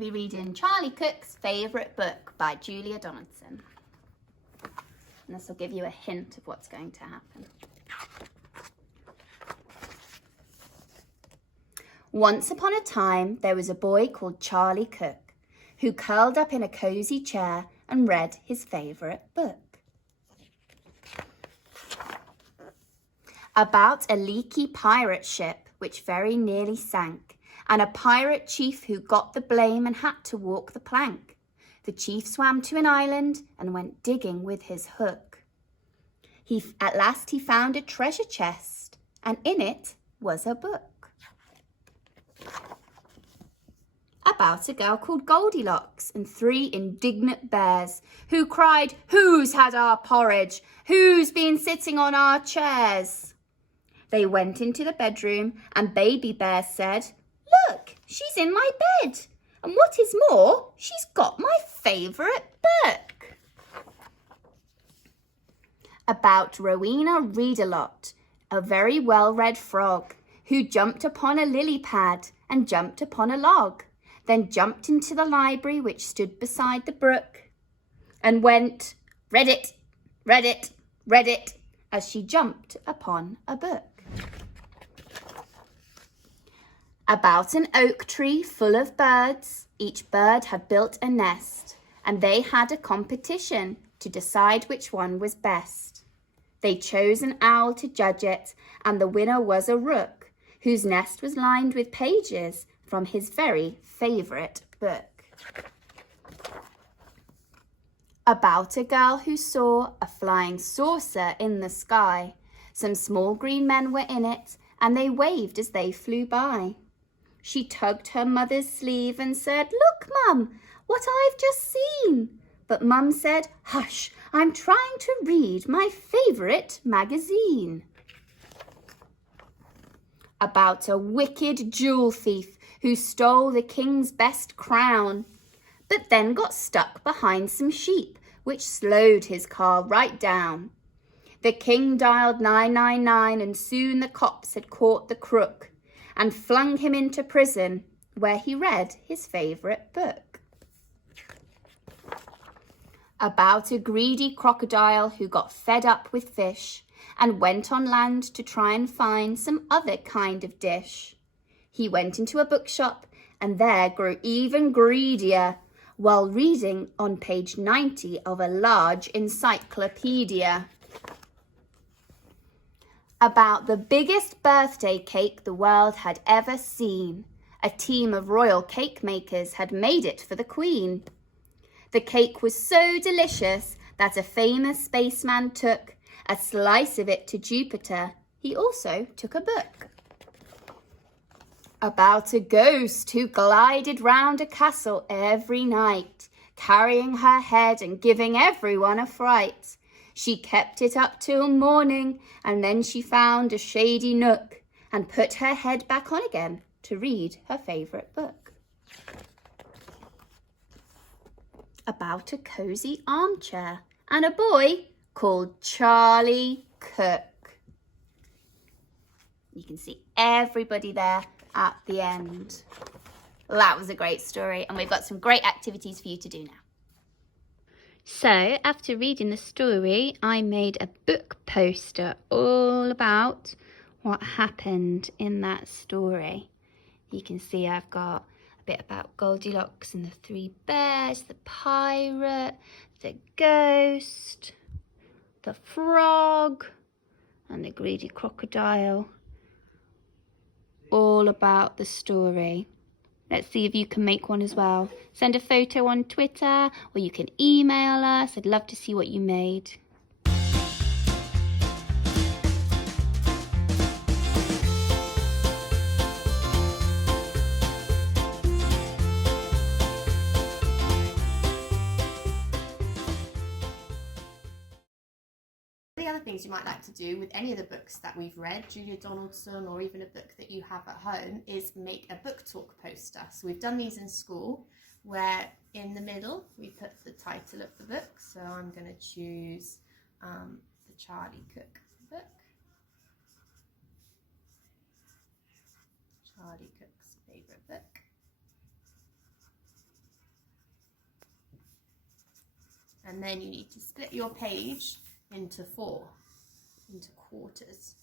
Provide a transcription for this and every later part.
to be reading Charlie Cook's favourite book by Julia Donaldson. And this will give you a hint of what's going to happen. Once upon a time, there was a boy called Charlie Cook who curled up in a cosy chair and read his favourite book. About a leaky pirate ship which very nearly sank, and a pirate chief who got the blame and had to walk the plank. The chief swam to an island and went digging with his hook. At last he found a treasure chest, and in it was a book. About a girl called Goldilocks and 3 indignant bears who cried, "Who's had our porridge? Who's been sitting on our chairs?" They went into the bedroom and Baby Bear said, "Look, she's in my bed. And what is more, she's got my favourite book." About Rowena Read-a-Lot, a very well-read frog, who jumped upon a lily pad and jumped upon a log, then jumped into the library which stood beside the brook, and went, "Read it, read it, read it," as she jumped upon a book. About an oak tree full of birds, each bird had built a nest, and they had a competition to decide which one was best. They chose an owl to judge it, and the winner was a rook, whose nest was lined with pages from his very favourite book. About a girl who saw a flying saucer in the sky. Some small green men were in it, and they waved as they flew by. She tugged her mother's sleeve and said, "Look, Mum, what I've just seen." But Mum said, "Hush, I'm trying to read my favourite magazine." About a wicked jewel thief who stole the king's best crown, but then got stuck behind some sheep, which slowed his car right down. The king dialed 999, and soon the cops had caught the crook and flung him into prison, where he read his favourite book. About a greedy crocodile who got fed up with fish and went on land to try and find some other kind of dish. He went into a bookshop and there grew even greedier while reading on page 90 of a large encyclopedia. About the biggest birthday cake the world had ever seen. A team of royal cake makers had made it for the Queen. The cake was so delicious that a famous spaceman took a slice of it to Jupiter. He also took a book. About a ghost who glided round a castle every night, carrying her head and giving everyone a fright. She kept it up till morning, and then she found a shady nook and put her head back on again to read her favourite book. About a cosy armchair and a boy called Charlie Cook. You can see everybody there at the end. That was a great story, and we've got some great activities for you to do now. So, after reading the story, I made a book poster all about what happened in that story. You can see I've got a bit about Goldilocks and the 3 bears, the pirate, the ghost, the frog, and the greedy crocodile. All about the story. Let's see if you can make one as well. Send a photo on Twitter, or you can email us. I'd love to see what you made. The other things you might like to do with any of the books that we've read, Julia Donaldson, or even a book that you have at home, is make a book talk poster. So we've done these in school, where in the middle we put the title of the book. So I'm going to choose the Charlie Cook book. Charlie Cook's favourite book. And then you need to split your page into quarters.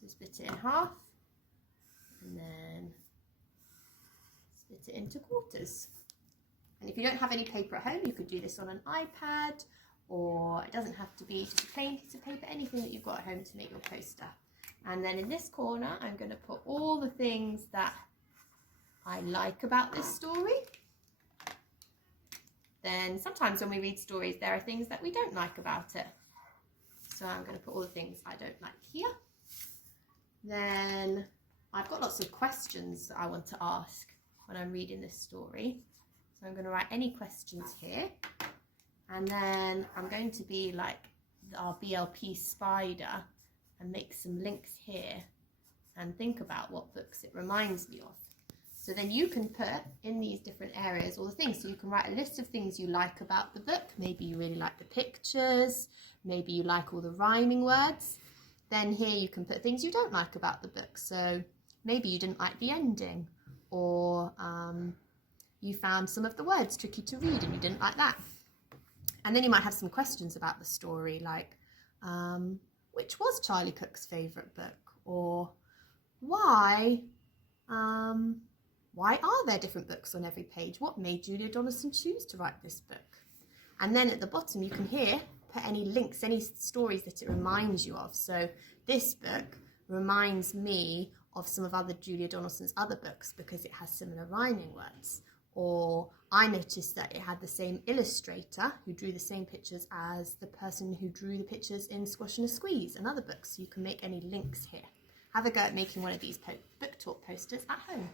So split it in half and then split it into quarters. And if you don't have any paper at home, you could do this on an iPad, or it doesn't have to be just a plain piece of paper, anything that you've got at home to make your poster. And then in this corner, I'm going to put all the things that I like about this story. Then sometimes when we read stories, there are things that we don't like about it. So I'm going to put all the things I don't like here. Then I've got lots of questions that I want to ask when I'm reading this story. So I'm going to write any questions here. And then I'm going to be like our BLP spider and make some links here and think about what books it reminds me of. So then you can put in these different areas all the things. So you can write a list of things you like about the book. Maybe you really like the pictures. Maybe you like all the rhyming words. Then here you can put things you don't like about the book. So maybe you didn't like the ending, or you found some of the words tricky to read and you didn't like that. And then you might have some questions about the story, like which was Charlie Cook's favourite book, or why are there different books on every page? What made Julia Donaldson choose to write this book? And then at the bottom you can here put any links, any stories that it reminds you of. So this book reminds me of some of other Julia Donaldson's other books because it has similar rhyming words. Or I noticed that it had the same illustrator who drew the same pictures as the person who drew the pictures in Squash and a Squeeze and other books. So you can make any links here. Have a go at making one of these book talk posters at home.